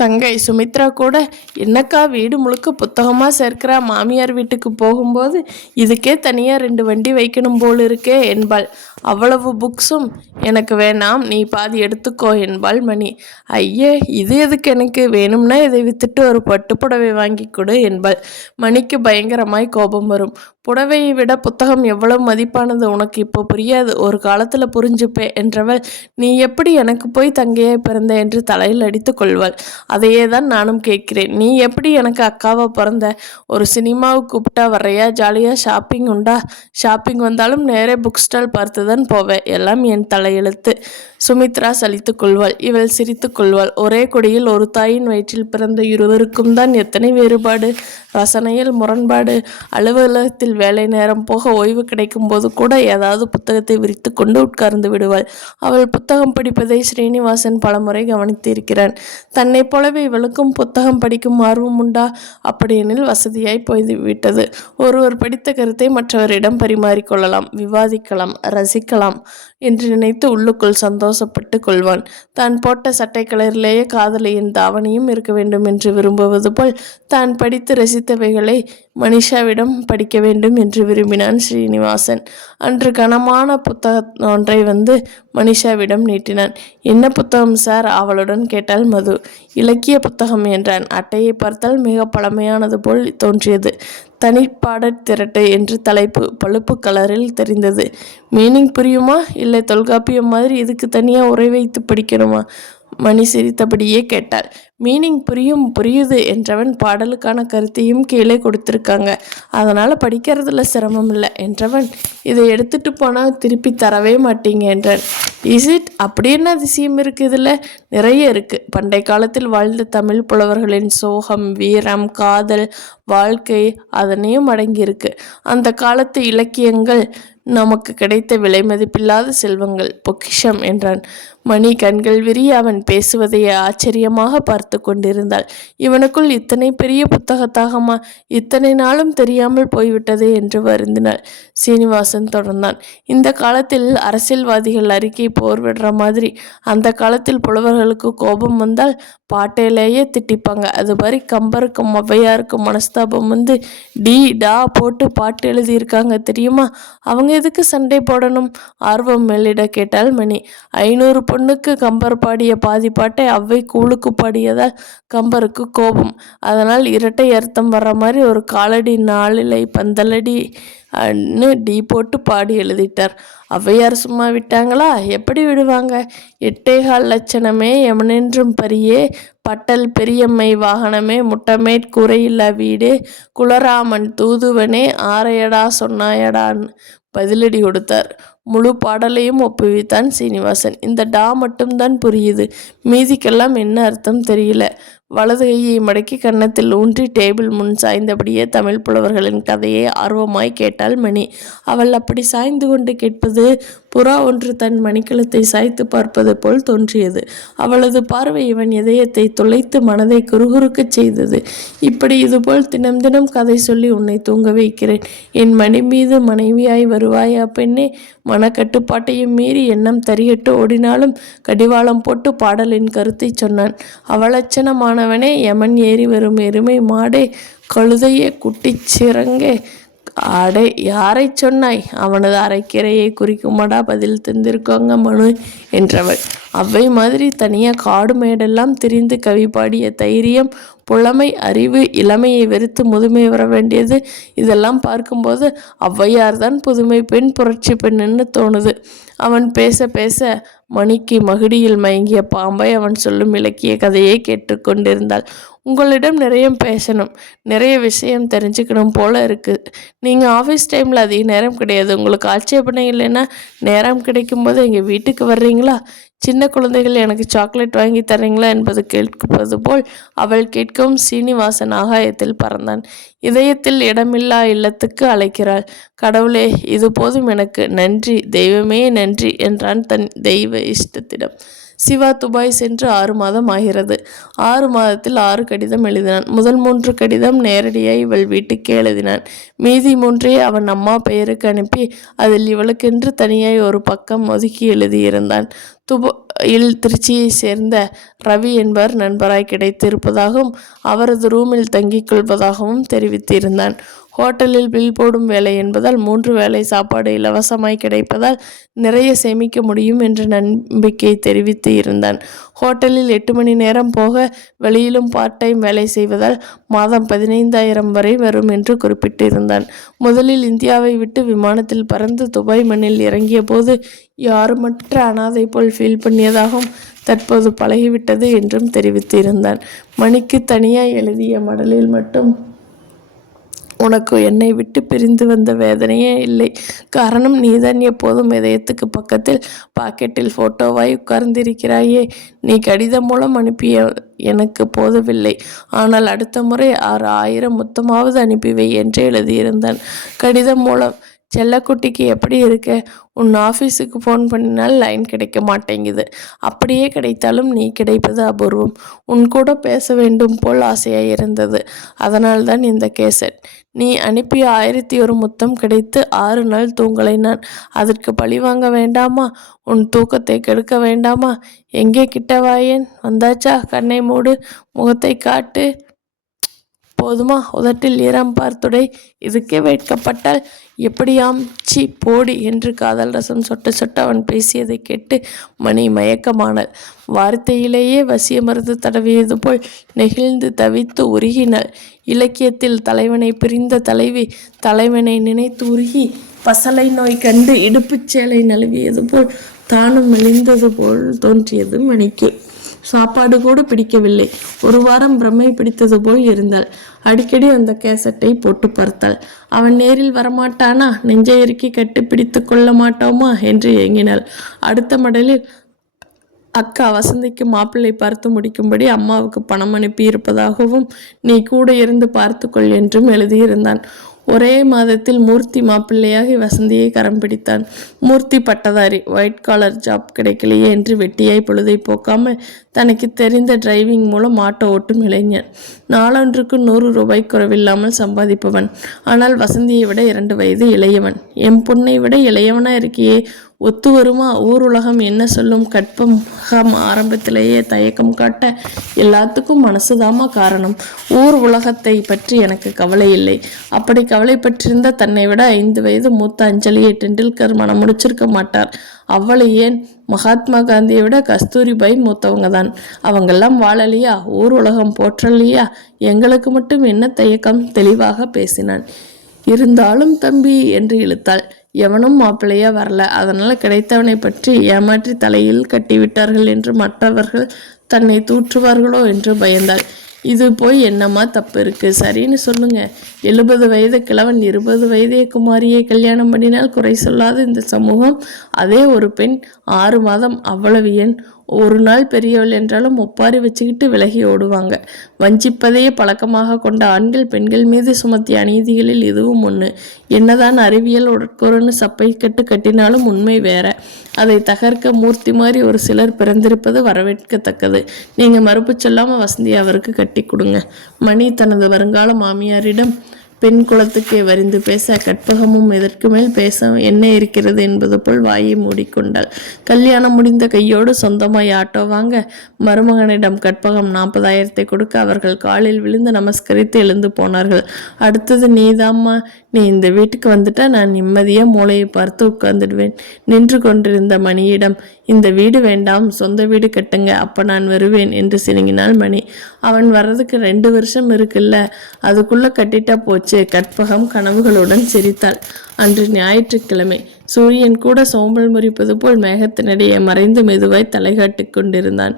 தங்கை சுமித்ரா கூட, என்னக்கா வீடு முழுக்க புத்தகமாக சேர்க்கிறா, மாமியார் வீட்டுக்கு போகும்போது இதுக்கே தனியாக 2 வண்டி வைக்கணும் போல் இருக்கே என்பாள். அவ்வளவு புக்ஸும் எனக்கு வேணாம், நீ பாதி எடுத்துக்கோ என்பாள் மணி. ஐயே, இது எதுக்கு எனக்கு, வேணும்னா இதை வித்துட்டு ஒரு பட்டு புடவை வாங்கி கொடு என்பாள். மணிக்கு பயங்கரமாய் கோபம் வரும். புடவையை விட புத்தகம் எவ்வளவு மதிப்பானது உனக்கு இப்போ புரியாது, ஒரு காலத்தில் புரிஞ்சுப்பே என்றவள், நீ எப்படி எனக்கு போய் தங்கையாய் பிறந்த என்று தலையில் அடித்து கொள்வாள். அதையே தான் நானும் கேட்கிறேன். நீ எப்படி எனக்கு அக்காவா பிறந்த? ஒரு சினிமாவுக்கு கூப்பிட்டா வர்றையா? ஜாலியாக ஷாப்பிங் உண்டா? ஷாப்பிங் வந்தாலும் நேரே புக் ஸ்டால் பார்த்து தான் போவேன். எல்லாம் என் தலையெழுத்து. சுமித்ரா சலித்து கொள்வாள். இவள் சிரித்து கொள்வாள். ஒரே கொடியில் ஒரு தாயின் வயிற்றில் பிறந்த இருவருக்கும் தான் எத்தனை வேறுபாடு, ரசனையில் முரண்பாடு. அலுவலகத்தில் வேலை நேரம் போக ஓய்வு கிடைக்கும் போது கூட ஏதாவது புத்தகத்தை விரித்து கொண்டு உட்கார்ந்து விடுவாள். அவள் புத்தகம் படிப்பதை ஸ்ரீனிவாசன் பலமுறை கவனித்திருக்கிறான். தன்னை போலவே இவளுக்கும் புத்தகம் படிக்கும் ஆர்வம் உண்டா? அப்படியெனில் வசதியாய் போய்விட்டது. ஒருவர் படித்த கருத்தை மற்றவரிடம் பரிமாறிக்கொள்ளலாம், விவாதிக்கலாம், ரசிக்கலாம் என்று நினைத்து உள்ளுக்குள் சந்தோஷப்பட்டு கொள்வான். தான் போட்ட சட்டை கலரிலேயே காதலியின் தாவணியும் இருக்க வேண்டும் என்று விரும்புவது போல் தான் படித்து ரசித்தவைகளை மனிஷாவிடம் படிக்க வேண்டும் என்று விரும்பினான் ஸ்ரீனிவாசன். அன்று கனமான புத்தகம் ஒன்றை வந்து மனிஷாவிடம் நீட்டினான். என்ன புத்தகம் சார்? அவளுடன் கேட்டாள் மது. இலக்கிய புத்தகம் என்றான். அட்டையை பார்த்தால் மிக பழமையானது போல் தோன்றியது. தனிப்பாடற் திரட்டு என்று தலைப்பு பழுப்பு கலரில் தெரிந்தது. மீனிங் புரியுமா? இல்லை தொல்காப்பியம் மாதிரி இதுக்கு தனியாக உரை வைத்து படிக்கணுமா? மணி சிரித்தபடியே கேட்டாள். மீனிங் புரியுது என்றவன், பாடலுக்கான கருத்தையும் கீழே கொடுத்துருக்காங்க, அதனால் படிக்கிறதுல சிரமம் இல்லை என்றவன், இதை எடுத்துட்டு போனால் திருப்பி தரவே மாட்டீங்க என்றான். Is it? அப்படி என்ன அதிசயம் இருக்குது? இதில் நிறைய இருக்குது. பண்டை காலத்தில் வாழ்ந்த தமிழ் புலவர்களின் சோகம், வீரம், காதல், வாழ்க்கை அதனையும் அடங்கியிருக்கு. அந்த காலத்து இலக்கியங்கள் நமக்கு கிடைத்த விலை மதிப்பில்லாத செல்வங்கள், பொக்கிஷம் என்றான். மணி கண்கள் விரிய அவன் பேசுவதையே ஆச்சரியமாக பார்த்து கொண்டிருந்தாள். இவனுக்குள் இத்தனை பெரிய புத்தகத்தாகமா இத்தனை நாளும் தெரியாமல் போய்விட்டதே என்று வருந்தினாள். சீனிவாசன் தொடர்ந்தான். இந்த காலத்தில் அரசியல்வாதிகள் அறிக்கை போர் விடுற மாதிரி அந்த காலத்தில் புலவர்களுக்கு கோபம் வந்தால் பாட்டையிலேயே திட்டிப்பாங்க. அது மாதிரி கம்பருக்கும் ஔவையாருக்கும் மனஸ்தாபம் வந்து டி டா போட்டு பாட்டு எழுதியிருக்காங்க தெரியுமா? அவங்க எதுக்கு சண்டை போடணும்? ஆர்வம் மேலிட கேட்டாள் மணி. 500 பொண்ணுக்கு கம்பர் பாடிய பாதி பாட்டை ஔவை கூழுக்கு பாடியதால் கம்பருக்கு கோபம். அதனால் இரட்டை அர்த்தம் வர்ற மாதிரி ஒரு காலடி 4 பந்தலடி டி போட்டு பாடி எழுதிட்டார். ஔவையார் சும்மா விட்டாங்களா? எப்படி விடுவாங்க? 8.25 லட்சணமே எமனென்றும் பரியே, பட்டல் பெரியம்மை வாகனமே, முட்டமேற் கூரையில்லா வீடே, குலராமன் தூதுவனே, ஆரையடா சொன்னாயடான்னு பதிலடி கொடுத்தார். முழு பாடலையும் ஒப்புவித்தான் சீனிவாசன். இந்த டா மட்டும்தான் புரியுது, மீதிக்கெல்லாம் என்ன அர்த்தம் தெரியல. வலது கையை மடக்கி கன்னத்தில் ஊன்றி டேபிள் முன் சாய்ந்தபடியே தமிழ் புலவர்களின் கதையை ஆர்வமாய் கேட்டாள் மணி. அவள் அப்படி சாய்ந்து கொண்டு கேட்பது புறா ஒன்று தன் மணிக்கலத்தை சாய்த்து பார்ப்பது போல் தோன்றியது. அவளது பார்வை இவன் இதயத்தை துளைத்து மனதை குறுகுறுக்கச் செய்தது. இப்படி இதுபோல் தினம் தினம் கதை சொல்லி உன்னை தூங்க வைக்கிறேன். என் மணி மீது மனைவியாய் வருவாயா பெண்ணே? மனக்கட்டுப்பாட்டையும் மீறி எண்ணம் தறிகட்டு ஓடினாலும் கடிவாளம் போட்டு பாடலின் கருத்தை சொன்னான். அவலட்சணமானவனே, யமன் ஏறி வரும் எருமை மாடே, கழுதையே, குட்டிச் சிறங்கே, அடே யாரை சொன்னாய்? அவனது அரைக்கிறையை குறிக்குமாடா பதில் தந்திருக்காங்க மனு என்றவள். அவ்வை மாதிரி தனியாக காடு மேடெல்லாம் திரிந்து கவி பாடிய தைரியம், புலமை, அறிவு, இளமையை வெறுத்து முதுமை வர வேண்டியது, இதெல்லாம் பார்க்கும்போது ஔவையார்தான் புதுமை பெண், புரட்சி பெண்ணுன்னு தோணுது. அவன் பேச பேச மணிக்கு மகிடியில் மயங்கிய பாம்பை அவன் சொல்லும் இலக்கிய கதையை கேட்டுக்கொண்டிருந்தாள். உங்களிடம் நிறைய பேசணும், நிறைய விஷயம் தெரிஞ்சுக்கணும் போல இருக்குது. நீங்கள் ஆஃபீஸ் டைமில் அதிக நேரம் கிடையாது. உங்களுக்கு ஆட்சேபனை இல்லைன்னா நேரம் கிடைக்கும்போது எங்கள் வீட்டுக்கு வர்றீங்களா? சின்ன குழந்தைகள் எனக்கு சாக்லேட் வாங்கி தர்றீங்களா என்பது கேட்பது போல் அவள் கேட்கவும் சீனிவாசன் ஆகாயத்தில் பறந்தான். இதயத்தில் இடமில்லா இல்லத்துக்கு அழைக்கிறாள். கடவுளே, இது போதும் எனக்கு, நன்றி, தெய்வமே நன்றி என்றான் தன் தெய்வ இஷ்டத்திடம். சிவா துபாய் சென்று 6 மாதம் ஆகிறது. 6 மாதத்தில் 6 கடிதம் எழுதினான். முதல் 3 கடிதம் நேரடியாய் இவள் வீட்டுக்கே எழுதினான். மீதி 3ஐ அவன் அம்மா பெயருக்கு அனுப்பி அதில் இவளுக்கென்று தனியாய் ஒரு பக்கம் ஒதுக்கி எழுதியிருந்தான். துபாயில் திருச்சியை சேர்ந்த ரவி என்பவர் நண்பராய் கிடைத்து இருப்பதாகவும் அவரது ரூமில் தங்கிக் கொள்வதாகவும் தெரிவித்திருந்தான். ஹோட்டலில் பில் போடும் வேலை என்பதால் 3 வேளை சாப்பாடு இலவசமாய் கிடைப்பதால் நிறைய சேமிக்க முடியும் என்ற நம்பிக்கை தெரிவித்து இருந்தான். ஹோட்டலில் 8 மணி நேரம் போக வெளியிலும் பார்ட் டைம் வேலை செய்வதால் மாதம் 15,000 வரை வரும் என்று குறிப்பிட்டிருந்தான். முதலில் இந்தியாவை விட்டு விமானத்தில் பறந்து துபாய் மண்ணில் இறங்கிய போது யாருமற்ற அனாதை போல் ஃபீல் பண்ணியதாகவும் தற்போது பழகிவிட்டது என்றும் தெரிவித்திருந்தான். மணிக்கு தனியாய் எழுதிய மடலில் மட்டும், உனக்கு என்னை விட்டு பிரிந்து வந்த வேதனையே இல்லை. காரணம், நீதான் எப்போதும் இதயத்துக்கு பக்கத்தில் பாக்கெட்டில் ஃபோட்டோவாய் உட்கார்ந்திருக்கிறாயே. நீ கடிதம் மூலம் அனுப்பிய எனக்கு போதவில்லை. ஆனால் அடுத்த முறை 6,000 மொத்தமாவது அனுப்பிவை என்று எழுதியிருந்தான். கடிதம் மூலம், செல்லக்குட்டிக்கு எப்படி இருக்க? உன் ஆஃபீஸுக்கு ஃபோன் பண்ணினால் லைன் கிடைக்க மாட்டேங்குது. அப்படியே கிடைத்தாலும் நீ கிடைப்பது அபூர்வம். உன் கூட பேச வேண்டும் போல் ஆசையாக இருந்தது. அதனால்தான் இந்த கேசட். நீ அனுப்பிய 1001 முத்தம் கிடைத்து 6 நாள் தூங்கலை நான். அதற்கு பழி வாங்க வேண்டாமா? உன் தூக்கத்தை கெடுக்க வேண்டாமா? எங்கே கிட்டவாயேன்? வந்தாச்சா? கண்ணை மூடு, முகத்தை காட்டு. போதுமா? உதட்டில் ஈரம் பார்த்துடை. இதுக்கே வெட்கப்பட்டால் எப்படியாம்? சி போடி என்று காதல் ரசம் சொட்ட சொட்ட அவன் பேசியதை கேட்டு மணி மயக்கமானாள். வார்த்தையிலேயே வசிய மருந்து தடவியது போல் நெகிழ்ந்து தவித்து உருகினாள். இலக்கியத்தில் தலைவனை பிரிந்த தலைவி தலைவனை நினைத்து உருகி பசலை நோய் கண்டு இடுப்புச் சேலை நழுவியது போல் தானும் மெலிந்தது போல் தோன்றியது மணிக்கு. சாப்பாடு கூட பிடிக்கவில்லை. ஒரு வாரம் பிரம்மை பிடித்தது போல் இருந்தாள். அடிக்கடி அந்த கேசட்டை போட்டு பார்த்தாள். அவன் நேரில் வரமாட்டானா? நெஞ்சை இறுக்கி கட்டி பிடித்து கொள்ள மாட்டோமா என்று ஏங்கினாள். அடுத்த மடலில் அக்கா வசந்திக்கு மாப்பிள்ளை பார்த்து முடிக்கும்படி அம்மாவுக்கு பணம் அனுப்பி இருப்பதாகவும் நீ கூட இருந்து பார்த்துக்கொள் என்றும் எழுதியிருந்தான். ஒரே மாதத்தில் மூர்த்தி மாப்பிள்ளையாகி வசந்தியை கரம் பிடித்தான். மூர்த்தி பட்டதாரி, ஒயிட் காலர் ஜாப் கிடைக்கலையே என்று வெட்டியாய் பொழுதை போக்காமல் தனக்கு தெரிந்த டிரைவிங் மூலம் ஆட்டோ ஓட்டும் இளைஞன். நாளொன்றுக்கு 100 ரூபாய் குறைவில்லாமல் சம்பாதிப்பவன். ஆனால் வசந்தியை விட 2 வயது இளையவன். என் பொண்ணை விட இளையவனா இருக்கியே, ஒத்து வருமா? ஊர் உலகம் என்ன சொல்லும்? கற்பகம் ஆரம்பத்திலேயே தயக்கம் காட்ட எல்லாத்துக்கும் மனசுதாமா காரணம். ஊர் உலகத்தை பற்றி எனக்கு கவலை இல்லை. அப்படி கவலைப்பட்டிருந்த தன்னை விட 5 வயது மூத்த அஞ்சலியை டெண்டுல்கர் மனம் முடிச்சிருக்க மாட்டார். அவளை ஏன்? மகாத்மா காந்தியை விட கஸ்தூரிபாய் மூத்தவங்க தான். அவங்கெல்லாம் வாழலையா? ஊர் உலகம் போற்றலையா? எங்களுக்கு மட்டும் என்ன தயக்கம்? தெளிவாக பேசினான். இருந்தாலும் தம்பி என்று இழுத்தாள். எவனும் மாப்பிள்ளையா வரல. அதனால் கிடைத்தவனை பற்றி ஏமாற்றி தலையில் கட்டிவிட்டார்கள் என்று மற்றவர்கள் தன்னை தூற்றுவார்களோ என்று பயந்தாள். இது போய் என்னம்மா தப்பு இருக்கு? சரின்னு சொல்லுங்க. 70 வயது கிழவன் 20 வயதே குமாரியை கல்யாணம் பண்ணினால் குறை சொல்லாத இந்த சமூகம், அதே ஒரு பெண் 6 மாதம், அவ்வளவு ஏன்? ஒரு நாள் பெரியவள் என்றாலும் ஒப்பாரி வச்சுக்கிட்டு விலகி ஓடுவாங்க. வஞ்சிப்பதையே பழக்கமாக கொண்ட ஆண்கள் பெண்கள் மீது சுமத்திய அநீதிகளில் இதுவும் ஒன்று. என்னதான் அறிவியல் உடற்கூறுன்னு சப்பை கட்டினாலும் உண்மை வேற. அதை தகர்க்க மூர்த்தி மாதிரி ஒரு சிலர் பிறந்திருப்பது வரவேற்கத்தக்கது. நீங்க மறுப்பு சொல்லாம வசந்தி அவருக்கு கட்டி கொடுங்க. மணி தனது வருங்கால மாமியாரிடம் பெண் குலத்துக்கே வரிந்து பேச, கற்பகமும் இதற்கு மேல் பேச என்ன இருக்கிறது என்பது போல் வாயை மூடிக்கொண்டாள். கல்யாணம் முடிந்த கையோடு சொந்தமாய் ஆட்டோ வாங்க மருமகனிடம் கற்பகம் 40,000 கொடுக்க அவர்கள் காலில் விழுந்து நமஸ்கரித்து எழுந்து போனார்கள். அடுத்தது நீதாம்மா. நீ இந்த வீட்டுக்கு வந்துட்டா நான் நிம்மதியாக மூளையை பார்த்து உட்கார்ந்துடுவேன். நின்று கொண்டிருந்த மணியிடம், இந்த வீடு வேண்டாம், சொந்த வீடு கட்டுங்க, அப்போ நான் வருவேன் என்று சினுங்கினாள் மணி. அவன் வர்றதுக்கு 2 வருஷம் இருக்குல்ல, அதுக்குள்ளே கட்டிட்டா போச்சு. கற்பகம் கனவுகளுடன் சிரித்தாள். அன்று ஞாயிற்றுக்கிழமை. சூரியன் கூட சோம்பல் முறிப்பது போல் மேகத்தினிடையே மறைந்து மெதுவாய் தலைகாட்டி கொண்டிருந்தான்.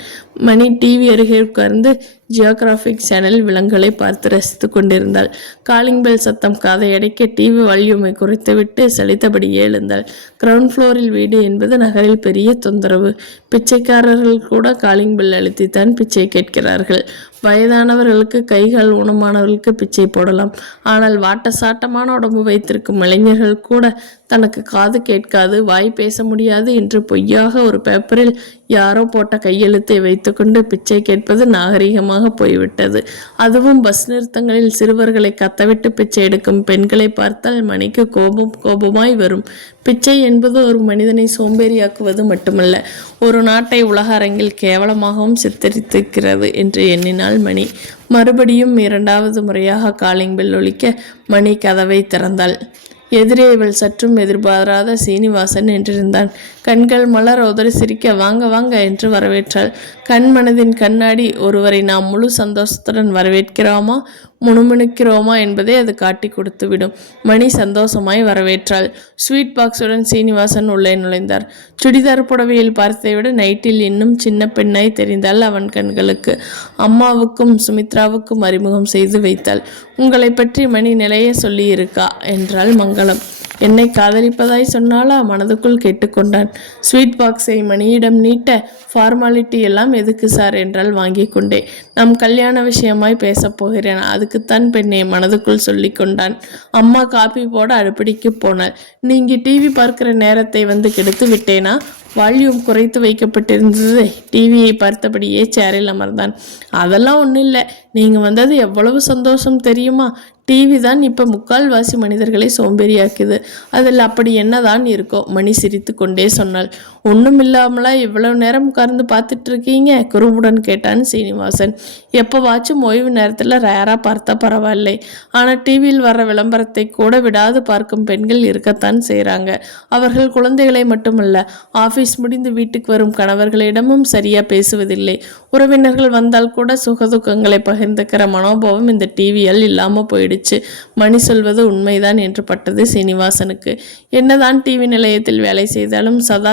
மணி டிவி அருகே உட்கார்ந்து ஜியோகிராபிக் சேனல் விலங்குகளை பார்த்து ரசித்து கொண்டிருந்தாள். காலிங் பெல் சத்தம் காதை அடைக்க டிவி வால்யூமை குறைத்துவிட்டு சலித்தபடியே எழுந்தாள். கிரவுண்ட் ஃப்ளோரில் வீடு என்பது நகரில் பெரிய தொந்தரவு. பிச்சைக்காரர்கள் கூட காலிங் பெல் அழுத்தித்தான் பிச்சை கேட்கிறார்கள். வயதானவர்களுக்கு, கைகள் ஊனமானவர்களுக்கு பிச்சை போடலாம். ஆனால் வாட்ட சாட்டமான உடம்பு வைத்திருக்கும் இளைஞர்கள் கூட தனக்கு காது கேட்காது, வாய் பேச முடியாது என்று பொய்யாக ஒரு பேப்பரில் யாரோ போட்ட கையெழுத்தை வைத்துக்கொண்டு பிச்சை கேட்பது நாகரிகமாக போய்விட்டது. அதுவும் பஸ் நிறுத்தங்களில் சிறுவர்களை கத்தவிட்டு பிச்சை எடுக்கும் பெண்களை பார்த்தால் மணிக்கு கோபமாய் வரும். பிச்சை என்பது ஒரு மனிதனை சோம்பேறியாக்குவது மட்டுமல்ல, ஒரு நாட்டை உலக அரங்கில் கேவலமாகவும் சித்தரித்திருக்கிறது என்று எண்ணினாள் மணி. மறுபடியும் 2வது முறையாக காலிங் பெல் ஒலிக்க மணி கதவை திறந்தாள். எதிரே இவள் சற்றும் எதிர்பாராத சீனிவாசன் என்றிருந்தான். கண்கள் மலர உதறி சிரிக்க வாங்க வாங்க என்று வரவேற்றாள். மனதின் கண்ணாடி ஒருவரை நாம் முழு சந்தோஷத்துடன் வரவேற்கிறோமா முணுமுணுக்கிறோமா என்பதை அது காட்டி கொடுத்துவிடும். மணி சந்தோஷமாய் வரவேற்றாள். ஸ்வீட் பாக்ஸுடன் சீனிவாசன் உள்ளே நுழைந்தார். சுடிதார் புடவையில் பார்த்ததை விட நைட்டில் இன்னும் சின்ன பெண்ணாய் தெரிந்தாள் அவன் கண்களுக்கு. அம்மாவுக்கும் சுமித்ராவுக்கும் அறிமுகம் செய்து வைத்தாள். உங்களை பற்றி மணி நிலைய சொல்லியிருக்கா என்றாள் மங்களம். என்னை காதலிப்பதாய் சொன்னாலா? மனதுக்குள் கேட்டுக்கொண்டான். ஸ்வீட் பாக்ஸை மணியிடம் நீட்ட, ஃபார்மாலிட்டி எல்லாம் எதுக்கு சார் என்றால் வாங்கி கொண்டே. நம் கல்யாண விஷயமாய் பேசப் போகிறேன், அதுக்குத்தான் பெண்ணே மனதுக்குள் சொல்லி கொண்டான். அம்மா காப்பி போட அடுப்படிக்கு போனாள். நீங்க டிவி பார்க்கிற நேரத்தை வந்து கெடுத்து விட்டேனா? வால்யூம் குறைத்து வைக்கப்பட்டிருந்தது. டிவியை பார்த்தபடியே சேரில் அமர்ந்தான். அதெல்லாம் ஒன்றும் இல்லை, நீங்கள் வந்தது எவ்வளவு சந்தோஷம் தெரியுமா? டிவி தான் இப்போ முக்கால்வாசி மனிதர்களை சோம்பேறியாக்குது. அதில் அப்படி என்னதான் இருக்கோ? மணி சிரித்து கொண்டே சொன்னாள். ஒன்றும் இல்லாமலா இவ்வளவு நேரம் உட்கார்ந்து பார்த்துட்டு இருக்கீங்க? குறும்புடன் கேட்டான் சீனிவாசன். எப்போவாச்சும் ஓய்வு நேரத்தில் ரேராக பார்த்தா பரவாயில்லை, ஆனால் டிவியில் வர்ற விளம்பரத்தை கூட விடாது பார்க்கும் பெண்கள் இருக்கத்தான் செய்கிறாங்க. அவர்கள் குழந்தைகளை மட்டுமல்ல, ஆஃபீஸ் முடிந்து வீட்டுக்கு வரும் கணவர்களிடமும் சரியாக பேசுவதில்லை. உறவினர்கள் வந்தால் கூட சுகதுக்கங்களை பகிர்ந்துக்கிற மனோபாவம் இந்த டிவியால் இல்லாமல் போயிடுச்சு. மணி சொல்வது உண்மைதான் என்று பட்டது சீனிவாசனுக்கு. என்னதான் டிவி நிலையத்தில் வேலை செய்தாலும் சதா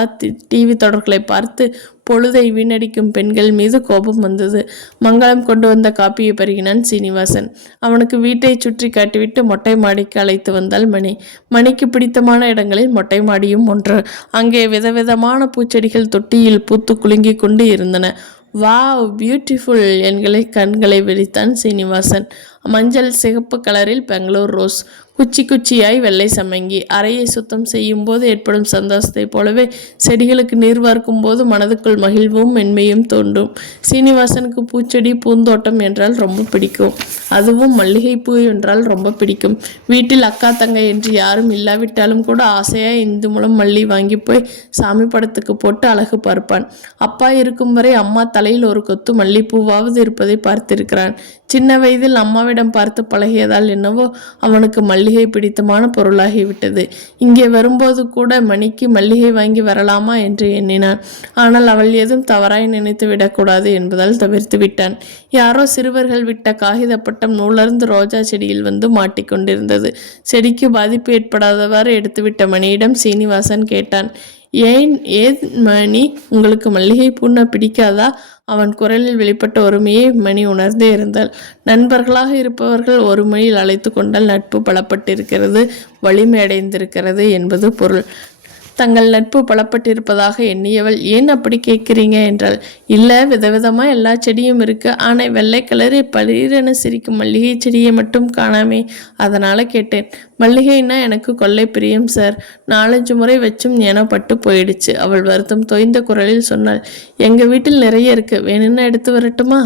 டிவி தொடர்களை பார்த்து பொழுதை வீணடிக்கும் பெண்கள் மீது கோபம் வந்தது. மங்களம் கொண்டு வந்த காப்பியை பருகினான் சீனிவாசன். அவனுக்கு வீட்டை சுற்றி காட்டிவிட்டு மொட்டை மாடிக்கு அழைத்து வந்தாள் மணி. மணிக்கு பிடித்தமான இடங்களில் மொட்டை மாடியும் ஒன்று. அங்கே விதவிதமான பூச்செடிகள் தொட்டியில் பூத்து குலுங்கி கொண்டு இருந்தன. வாவ், பியூட்டிஃபுல் என்களை கண்களை விரித்தான் சீனிவாசன். மஞ்சள் சிகப்பு கலரில் பெங்களூர் ரோஸ், குச்சி குச்சியாய் வெள்ளை சம்மங்கி. அறையை சுத்தம் செய்யும் போது ஏற்படும் சந்தோஷத்தை போலவே செடிகளுக்கு நீர் வார்க்கும் போது மனதுக்குள் மகிழ்வும் மென்மையும் தோன்றும். சீனிவாசனுக்கு பூச்செடி பூந்தோட்டம் என்றால் ரொம்ப பிடிக்கும். அதுவும் மல்லிகைப்பூ என்றால் ரொம்ப பிடிக்கும். வீட்டில் அக்கா தங்கை என்று யாரும் இல்லாவிட்டாலும் கூட ஆசையாக இந்து மூலம் மல்லி வாங்கி போய் சாமி படத்துக்கு போட்டு அழகு பார்ப்பான். அப்பா இருக்கும் வரை அம்மா தலையில் ஒரு கொத்து மல்லிப்பூவாவது இருப்பதை பார்த்திருக்கிறான். சின்ன வயதில் அம்மாவிடம் பார்த்து பழகியதால் என்னவோ அவனுக்கு மல்லிகை பிடித்தமான பொருளாகிவிட்டது. இங்கே வரும்போது கூட மணிக்கு மல்லிகை வாங்கி வரலாமா என்று எண்ணினான். ஆனால் அவள் ஏதும் தவறாய் நினைத்து விடக்கூடாது என்பதால் தவிர்த்து விட்டான். யாரோ சிறுவர்கள் விட்ட காகித பட்டம் நூலர்ந்து ரோஜா செடியில் வந்து மாட்டிக்கொண்டிருந்தது. செடிக்கு பாதிப்பு ஏற்படாதவாறு எடுத்துவிட்ட மணியிடம் சீனிவாசன் கேட்டான். ஏன் மணி, உங்களுக்கு மல்லிகை பூன்னா பிடிக்காதா? அவன் குரலில் வெளிப்பட்ட ஒருமையை மணி உணர்ந்தே இருந்தாள். நண்பர்களாக இருப்பவர்கள் ஒரு மொழியில் அழைத்து கொண்டால் நட்பு பலப்பட்டிருக்கிறது, வலிமை அடைந்திருக்கிறது என்பது பொருள். தங்கள் நட்பு பலப்பட்டிருப்பதாக எண்ணியவள், ஏன் அப்படி கேட்குறீங்க என்றாள். இல்லை, விதவிதமாக எல்லா செடியும் இருக்குது, ஆனால் வெள்ளை கலரு பளிரென சிரிக்கும் மல்லிகை செடியை மட்டும் காணாமே, அதனால் கேட்டேன். மல்லிகைன்னா எனக்கு கொள்ளை பிரியம் சார், 4-5 முறை வச்சும் ஏனப்பட்டு போயிடுச்சு. அவள் வருத்தம் தோய்ந்த குரலில் சொன்னாள். எங்கள் வீட்டில் நிறைய இருக்குது, வேணும்னா எடுத்து வரட்டுமா?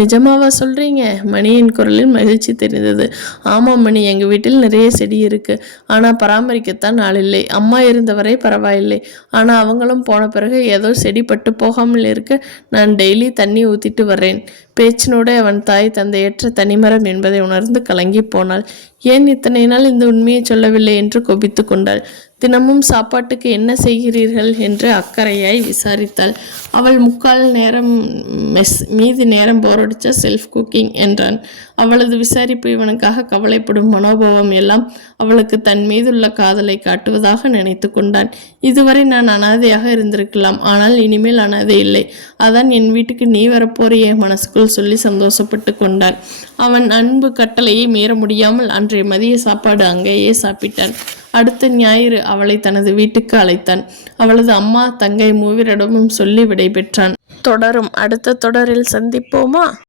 நிஜமாவா சொல்கிறீங்க? மணியின் குரலில் மகிழ்ச்சி தெரிந்தது. ஆமாம் மணி, எங்கள் வீட்டில் நிறைய செடி இருக்குது, ஆனால் பராமரிக்கத்தான் ஆள் இல்லை. அம்மா இருந்தவரை பரவாயில்லை, ஆனால் அவங்களும் போன பிறகு ஏதோ செடி பட்டு போகாமல் இருக்க நான் டெய்லி தண்ணி ஊற்றிட்டு வர்றேன். பேச்சினோட அவன் தாய் தந்தையற்ற தனிமரம் என்பதை உணர்ந்து கலங்கி போனாள். ஏன் இத்தனை நாள் இந்த உண்மையை சொல்லவில்லை என்று கொபித்து கொண்டாள். தினமும் சாப்பாட்டுக்கு என்ன செய்கிறீர்கள் என்று அக்கறையாய் விசாரித்தாள். அவள் முக்கால் நேரம் மெஸ், மீதி நேரம் போரடிச்ச செல்ஃப் குக்கிங் என்றான். அவளது விசாரிப்பு இவனுக்காக கவலைப்படும் மனோபாவம் எல்லாம் அவளுக்கு தன் மீதுள்ள காதலை காட்டுவதாக நினைத்து கொண்டான். இதுவரை நான் அனாதையாக இருந்திருக்கலாம், ஆனால் இனிமேல் அனாதை இல்லை. அதான் என் வீட்டுக்கு நீ வரப்போறிய மனசுக்குள் சொல்லி சந்தோஷப்பட்டு கொண்டான். அவன் அன்பு கட்டளையை மீற முடியாமல் அன்றைய மதிய சாப்பாடு அங்கேயே சாப்பிட்டான். அடுத்த ஞாயிறு அவளை தனது வீட்டுக்கு அழைத்தான். அவளது அம்மா தங்கை மூவரிடமும் சொல்லி விடை பெற்றான். தொடரும். அடுத்த தொடரில் சந்திப்போமா?